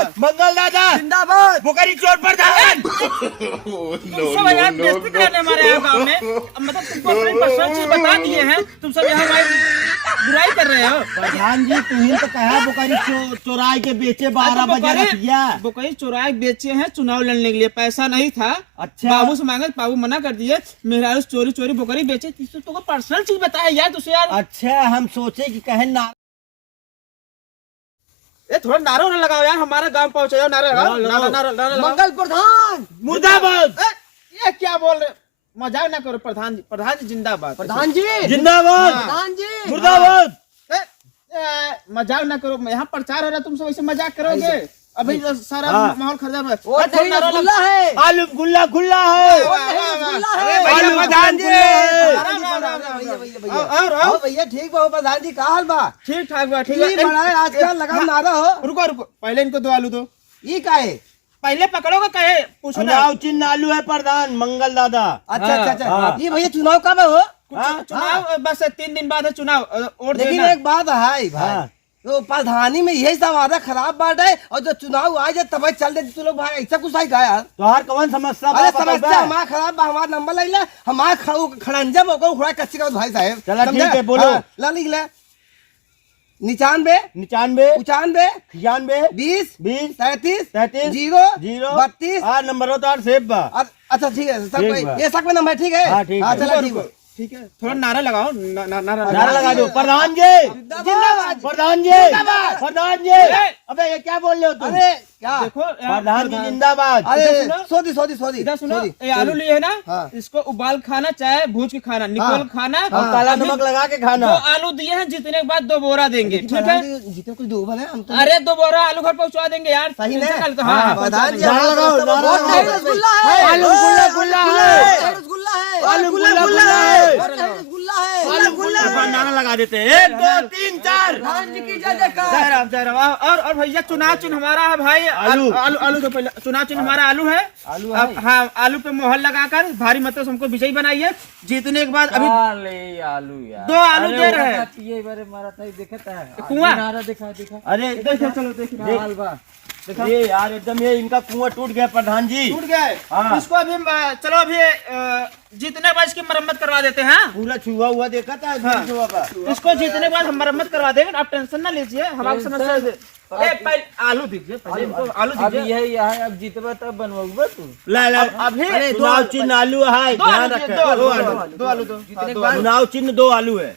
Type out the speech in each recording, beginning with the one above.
जिंदाबाद, मंगल दादा जिंदाबाद, बोकारो चोर प्रधान। तुम सब यहाँ बेइज्जती कराने हमारे यहाँ गाँव में, मतलब तुमको अपनी पर्सनल चीज बता दिए हैं, तुम सब यहाँ हमारी बुराई कर रहे हो। प्रधान जी तुम्हें तो कहा बोकारो चोराई के बेचे 12 बजे रखिया। बोकारो चोराई बेचे हैं चुनाव लड़ने के लिए, पैसा नहीं था। अच्छा बाबू से मांगे, बाबू मना कर दिए। मेहरारू चोरी चोरी बोकरी बेचे, तुमको पर्सनल चीज बताया यार तुझसे यार। अच्छा हम सोचे कि कहे ना थोड़ा नारा लगाओ यार, हमारा गांव पहुंचे जाओ, नारा लगाओ, नारा लगाओ। मंगल प्रधान मुर्दाबाद। ये क्या बोल रहे, मजाक ना करो। प्रधान जी जिंदाबाद, प्रधान जी जिंदाबाद, प्रधान जी मुर्दाबाद। मजाक ना करो, यहाँ प्रचार हो रहा है, तुम सब ऐसे मजाक करोगे? अभी तो सारा माहौल खराब है। वो नहीं रसगुल्ला है, आलू गुल्ला खुल्ला है, आलू प्रधान जी। और भैया ठीक बा प्रधान जी, का हाल बा? ठीक ठाक बा, ठीक ठीक बड़ा है आजकल लगा नारा हो। रुको रुको, पहले इनको 2 आलू दो। ये का है? पहले पकड़ोगे कहे, पूछो ना। चुनाव चिन्ह आलू है प्रधान मंगल दादा। अच्छा अच्छा अच्छा, ये भैया चुनाव कब है हो? चुनाव बस 3 दिन बाद है चुनाव, और लेकिन एक बात है भाई, तो प्रधानी में यही सब आधा खराब बात है, और जो चुनाव आ जाए तब चल देते तू लोग भाई, ऐसा कुछ है यार? तो हर कौन समस्या? अरे समस्या हमारा खराब बा, हमारा नंबर ले ले, हमारा खड़ंजा मोको खुड़ा कच्ची का भाई साहब। चला ठीक है बोलो। ला लिख ले, 99 95 95 96 20 20 33 33 0 0 32। हाँ नंबर तो सेब बा। अच्छा ठीक है, सब ठीक बा। ये सब में नंबर ठीक है। हाँ, ठीक है। चला ठीक है। ठीक है, थोड़ा नारा लगाओ, नारा लगा दो। प्रधान जी जिंदाबाद, प्रधान जी प्रधान जी। अबे ये क्या बोल रहे हो तुम? अरे क्या? देखो प्रधान जी जिंदाबाद। अरे सुनो। सोदी इधर सुनो, ये आलू लिए है ना, हाँ। इसको उबाल खाना चाहे भूज के खाना, निकोल खाना। और काला अभी नमक लगा के खाना। 2 आलू दिए हैं, जीतने के बाद 2 बोरा देंगे, ठीक है? जीते कुछ डूबल है हम तो। अरे 2 बोरा आलू घर पहुंचा देंगे यार, सही चिंता नहीं? कर तो। हाँ प्रधान जी नारा लगाओ, नारा वोट नहीं लगाओ। रसगुल्ला है, आलू गुल्ला गुल्ला है, रसगुल्ला है, आलू गुल्ला गुल्ला है, वोट नहीं रसगुल्ला है, आलू गुल्ला। नारा लगा देते हैं 1 2 3 4। प्रधान जी की जय जयकार। जय राम। और भैया चुनाव चिन्ह हमारा है भाई, आलू। आलू तो पहले चुनाव चिन्ह हमारा आलू है। आलू अब हाँ, आलू पे मोहर लगाकर भारी मतों से हमको विजयी बनाइए। जीतने के बाद अभी आलू यार 2 आलू दे रहे हैं। ये बारे मारा था, देखता है कुआं। नारा दिखा अरे देखो, चलो देखिए, हाल बा। ये यार एकदम ये इनका कुआं टूट गया प्रधान जी। टूट गए। हाँ। इसको अभी चलो अभी जीतने के बाद इसकी मरम्मत करवा देते हैं। पूरा छुआ हुआ देखा था छुआ का। इसको जीतने के बाद हम मरम्मत करवा देंगे, आप टेंशन ना लीजिए, हम आपकी समस्या से। पहले आलू दीजिए, पहले इनको आलू अब दीजिए। यही है, अब जीतबा तब बनवाऊंगा तू। ला ला अभी चुनाव चिन्ह आलू है, 2 ध्यान आलू दीजिए, रखें। 2 आलू दो। चुनाव चिन्ह 2 आलू है।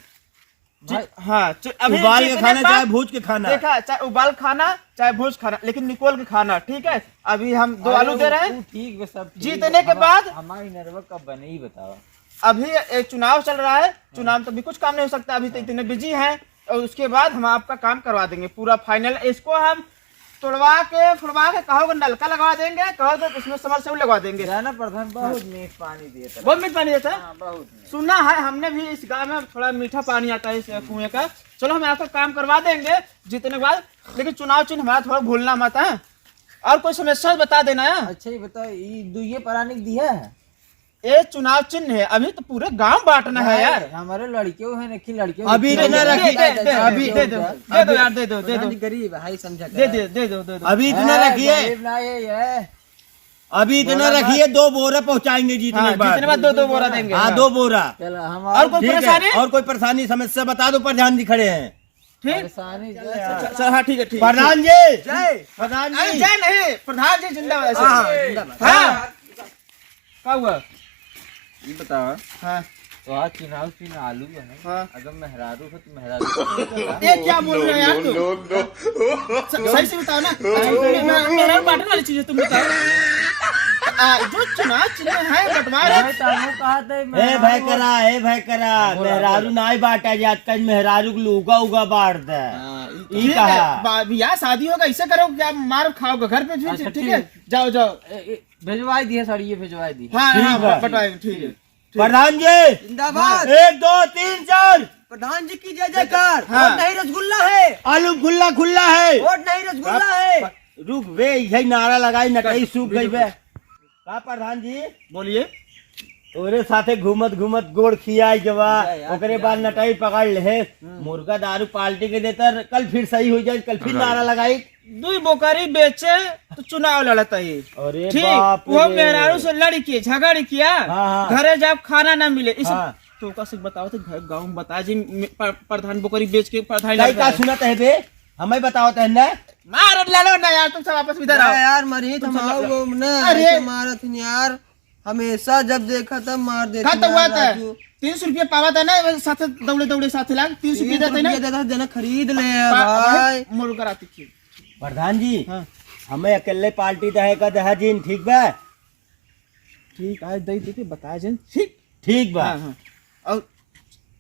हाँ, अभी उबाल के जीतने खाना बाद- चाहे भूज के खाना। देखा, चाहे उबाल खाना चाहे भूज खाना, लेकिन निकोल के खाना, ठीक है? अभी हम 2 आलू दे रहे हैं। ठीक है, सब ठीक जीतने है। के बाद हमारी नरवा कब बने ही बताओ। अभी एक चुनाव चल रहा है, चुनाव तो अभी कुछ काम नहीं हो सकता, अभी तो इतने बिजी हैं, और उसके बाद हम आपका काम करवा देंगे पूरा फाइनल। इसको हम तोड़वा के फुड़वा के कहोगे नलका लगवा देंगे, कहो तो इसमें समरसेबल लगवा देंगे। जाना प्रधान बहुत मीठ पानी दिए था। बहुत मीठ पानी देता है। हाँ, बहुत मीठ। सुना है हमने भी, इस गांव में थोड़ा मीठा पानी आता है इस कुएं का। चलो हम आपका काम करवा देंगे जीतने के बाद, लेकिन चुनाव चिन्ह हमारा थोड़ा भूलना मत है, और कोई समस्या बता देना है। अच्छा ये बताओ, ये दुइये परानिक दिया है? ये चुनाव चिन्ह है, अभी तो पूरे गांव बांटना है यार। हमारे लड़कियों है नहीं, लड़कियों अभी इतना रखी- अभी दे दो यार, दे दो गरीब है समझा दे दो। अभी इतना रखिए, अभी इतना रखिए 2 बोरा पहुंचाएंगे जीतने हाँ, के बाद। जीतने के बाद 2 बोरा देंगे। हाँ 2 बोरा। चलो हम और कोई ठीक है, परेशानी? और कोई परेशानी समस्या बता दो, प्रधान जी खड़े हैं। ठीक, परेशानी चल हाँ ठीक है, ठीक है। प्रधान जी जय। प्रधान अरे जी जय नहीं, प्रधान जी जिंदाबाद। जिंदाबाद। हाँ, क्या हुआ? ये बताओ, हाँ तो आज चुनाव चिन्ह आलू है ना? हाँ। अगर मेहरारू हो तो मेहरारू ये क्या बोल रहे हैं यार तुम? सही से बताओ ना। मेरा बांटने वाली चीज है, तुम बताओ। जो चुनाव चिन्ह है बंटवारे। कहा था ए भाई करा मेहरारू नाई बांटा जात का, मेहरारू को लूगा उगा बांट दे। ई कहा भैया शादी होगा ऐसे करो, क्या मार खाओगे घर पे? अच्छा, ठीक है, जाओ भेजवाई दी है साड़ी, ये भेजवाई दी। हाँ ठीक हाँ है। बंटवाए, ठीक है। प्रधान जी जिंदाबाद। 1 2 3 4। प्रधान जी की जय जयकार। हाँ। वोट नहीं रसगुल्ला है, आलू गुल्ला खुल्ला है। वोट नहीं रसगुल्ला है। रुक वे, यही नारा लगाई नकई सूख गई बे। का प्रधान जी बोलिए। तोरे साथे घूमत घूमत गोड़ खियाई जवा ओकरे बाद नटाई पकड़ ले मुर्गा दारू पार्टी के देता कल फिर सही हो जाए कल फिर नारा लगाई दुई बोकरी बेचे तो चुनाव लड़ता है अरे ठीक बाप वो रे। मेहरारू से लड़ी किए झगड़ किया हाँ। घरे जब खाना ना मिले इस हाँ। तो का से बताओ तो गाँव में बता जी प्रधान बोकरी बेच के प्रधान कई का सुनत है बे हमें बताओ तो ना मार लो ना यार तुम सब आपस में इधर आओ यार मरी तुम आओ ना अरे। ऐसे मारत नहीं यार हमेशा जब देखा तब मार देते खत्म हुआ था 300 रुपया पावा था ना साथ दौड़े दौड़े साथ लाग 300 रुपया देते ना देता जना खरीद ले भाई मुर्गा आती थी प्रधान जी हाँ। हमें अकेले पार्टी दहे का दहा जी ठीक बा ठीक आज दई देते बताया जन ठीक ठीक बा हाँ हाँ और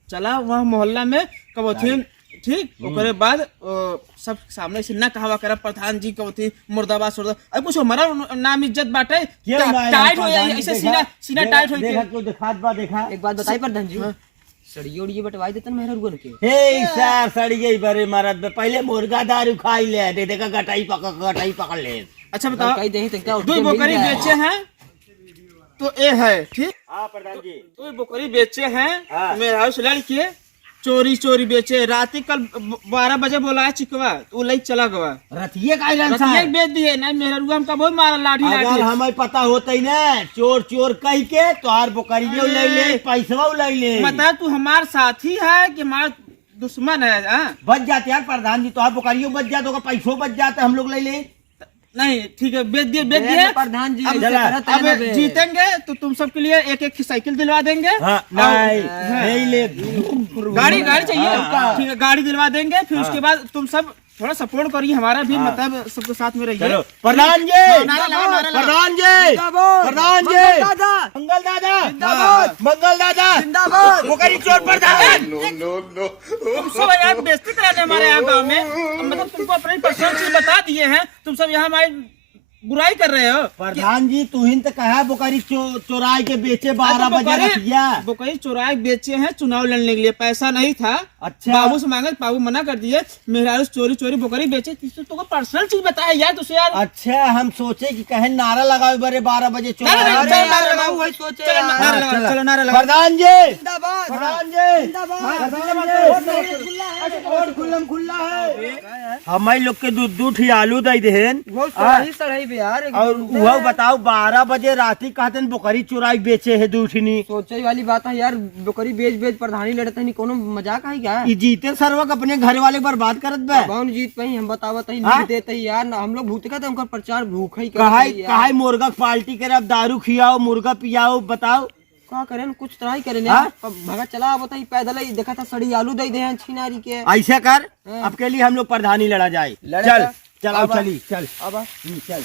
चला वहाँ मोहल्ला में कब थे ठीक ओकरे बाद सब सामने से ना कहावा करा प्रधान जी कब थे मुर्दाबाद सुर्दा अब कुछ हमारा नाम इज्जत बाटे क्यों ना टाइट हो प्रधान जी ऐसे देखा? सीना टाइट हो देखा क्यों दिखात बा देखा एक बात बताई प्रधान जी सड़िए उड़िए बटवाई देतन मेहरा रुगन के हे सर सड़ी गई बरे मरद में पहले मुर्गा दारू खाई ले दे देखा गटाई पकड़ ले अच्छा बताओ कहीं दही तक दो बकरी बेचे हैं तो ये है ठीक हाँ प्रधान जी दो बकरी बेचे हैं हाँ। मेरे हाउस लड़के चोरी बेचे रात कल 12 बजे बोला है चिकवा वो लई चला गवा रतिये का आइलन रतिया सर बेच दिए ना मेरा रुआ हमका बहुत मारा लाठी अगर लाठी हमें पता होता ही ना चोर कह के तो हर बोकरियो ले ले पैसवा ले ले मतलब तू हमार साथी है कि हमार दुश्मन है हाँ? बच जाते यार प्रधान जी तो हर बोकरियो बच जाते होगा पैसों बच जाते हम लोग ले ले नहीं ठीक है बेच दिए प्रधान जी अब ऐसे करत है अब ना बे। जीतेंगे तो तुम सबके लिए एक एक साइकिल दिलवा देंगे हाँ नहीं नहीं ले गाड़ी चाहिए हाँ। ठीक है गाड़ी दिलवा देंगे फिर उसके बाद तुम सब थोड़ा सपोर्ट करिए हमारा भी मतलब सबके साथ में रहिए चलो प्रधान जी नारा लगाओ। प्रधान जी प्रधान जी मंगल दादा बोकरी चोर प्रधान तुम सब यहाँ बेइज्जती कराने हमारे यहाँ गाँव में मतलब तुमको अपनी पर्सनल चीज बता दिए हैं तुम सब यहाँ हमारी बुराई कर रहे हो प्रधान जी तू ही तो कहा बोकरी चोराई के बेचे 12 बजे रतिया बोकरी चुराए बेचे हैं चुनाव लड़ने के लिए पैसा नहीं था अच्छा। बाबू से मांगे बाबू मना कर दिए मेरा चोरी बोकरी बेचे तो पर्सनल चीज बताया यार तुझसे यार अच्छा हम सोचे कि कहे नारा लगाओ बड़े 12 बजे नारा लगाओ, चोराई चलो नारा लगाओ। वही सोचे चलो नारा लगाओ, चलो नारा लगाओ। प्रधान जी जिंदाबाद प्रधान जी खुल्लम खुल्ला है हमारे लोग के दूध ही आलू दे देन वो सही सड़ाई भी यार और वह बताओ 12 बजे राती कहते बोकरी चुराई बेचे है दूठनी सोचे वाली बात है यार बकरी बेच प्रधानी लड़ता नहीं कोनो मजाक है क्या ई जीते सर्वक अपने घर वाले बर्बाद करत बे कौन जीत पाई हम बतावत ही हाँ? नहीं देते ही यार ना हम लोग भूत का तो हमका प्रचार भूख ही कहा मुर्गा पार्टी करे अब दारू खियाओ मुर्गा पियाओ बताओ का करें कुछ तरह ही करें हाँ? यार भगा चला बताई पैदल ही देखा था सड़ी आलू दे दे छिनारी के ऐसे कर अब के लिए हम लोग प्रधानी लड़ा जाए लड़ा चल जा। चल अब चली चल अब चल